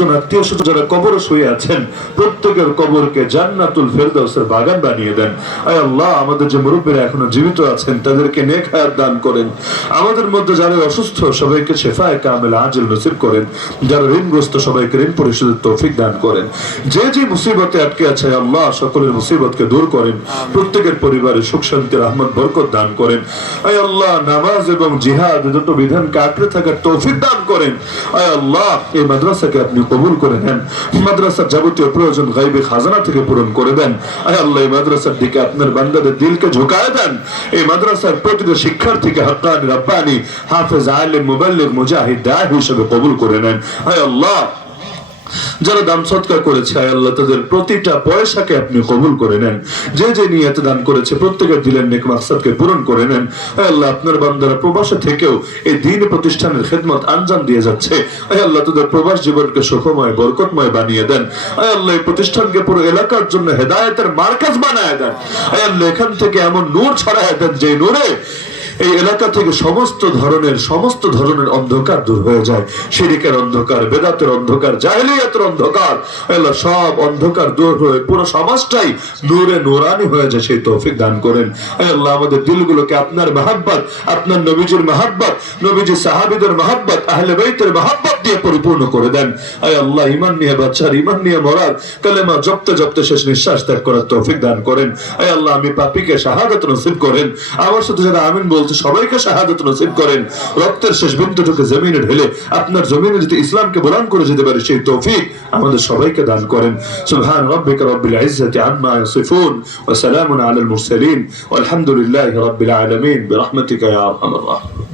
আত্মীয় স্বজন যারা কবরে শুয়ে আছেন প্রত্যেকের কবরকে জান্নাতুল ফেরদাউসের বাগান বানিয়ে দেন। আয় আল্লাহ, আমাদের যে মুরব্বীরা এখনো জীবিত আছেন তাদেরকে নেক হায়াত দান করেন। আমাদের মধ্যে যারা অসুস্থ সবাইকে শেফায়ে কামিল আজিল নসিব করেন। যারা ঋণগ্রস্ত সবাইকে ঋণ পরিশোধের তৌফিক দান করেন। যে যে মুসিবতে আটকে আছে আল্লাহ সকলের মুসিবতকে দূর করেন। প্রত্যেকের পরিবারে সুখ শান্তি রহমত বরকত দান করেন। আয় আল্লাহ, নামাজ এবং জিহাদ দুটো বিধানকে আঁকড়ে থাকার তৌফিক দান করেন। আয় আল্লাহ, এই মাদ্রাসাকে আপনি কবুল করে নেন। মাদ্রাসার যাবতীয় প্রয়োজন গায়বী খাজানা থেকে পূরণ করে দেন। আয় আল্লাহ, এই মাদ্রাসার দিকে আপনার বান্দাদের দিলকে ঝুঁকায় দেন। এই মাদ্রাসার প্রতিটি শিক্ষার্থীকে হাক্কানি রাব্বানি হাফেজ আলেম মুবাল্লিগ মুজাহিদ দাঈ হিসেবে কবুল করে নেন। আয় আল্লাহ, যারা দান সদকা করেছে আয় আল্লাহ তাদের প্রতিটা পয়সাকে আপনি কবুল করে নেন। যে যে নিয়তে দান করেছে প্রত্যেকের দিলের নেক মাকসাদকে পূরণ করে নেন। আয় আল্লাহ, আপনার বান্দারা প্রবাসে থেকেও এই দ্বীন প্রতিষ্ঠানের খেদমত আঞ্জাম দিয়ে যাচ্ছে। আয় আল্লাহ, তাদের প্রবাস জীবনকে সুখময় বরকতময় বানিয়ে দেন। আয় আল্লাহ, এই প্রতিষ্ঠানকে পুরো এলাকার জন্য হেদায়েতের মার্কাজ বানায় দেন। আয় আল্লাহ, এখান থেকে এমন নূর ছড়ায় দেন যে নূরে এই এলাকা থেকে সমস্ত ধরনের অন্ধকার দূর হয়ে যায়। শিরকের অন্ধকার, বেদাতের অন্ধকার, জাহেলিয়াতের অন্ধকার, আল্লাহ সব অন্ধকার দূর হয়ে পুরো সমাজটাই নূরে নূরানি হয়ে যায়। সেই তৌফিক দান করেন। আল্লাহ, আমাদের দিলগুলোকে আপনার মহব্বত, আপনার নবীজির মহব্বত, নবীজি সাহাবীদের মহব্বত, আহলে বাইতের মহব্বত দিয়ে পরিপূর্ণ করে দেন। আয় আল্লাহ, ঈমান নিয়ে বাঁচার, ঈমান নিয়ে মরার, কালেমা জপতে জপতে শেষ নিঃশ্বাস ত্যাগ করার তৌফিক দান করেন। আয় আল্লাহ, আমি পাপীকে শাহাদাত নসিব করেন। আমার সাথে যারা আমিন বলছে সবাইকে শাহাদাত নসিব করেন। রক্তের শেষ বিন্দুটুকু জমিনে ঢেলে আপনার জমিনে যদি ইসলামকে বুলন্দ করে যেতে পারে সেই তৌফিক আমাদের সবাইকে দান করেন। সুবহান রাব্বিকা রাব্বিল ইজ্জাতি আম্মা ইয়াসিফুন ওয়া সালামুন আলাল মুরসালিন ওয়ালহামদুলিল্লাহি রাব্বিল আলামিন বিরহমাতিকা ইয়া আরহামার রাহিমিন।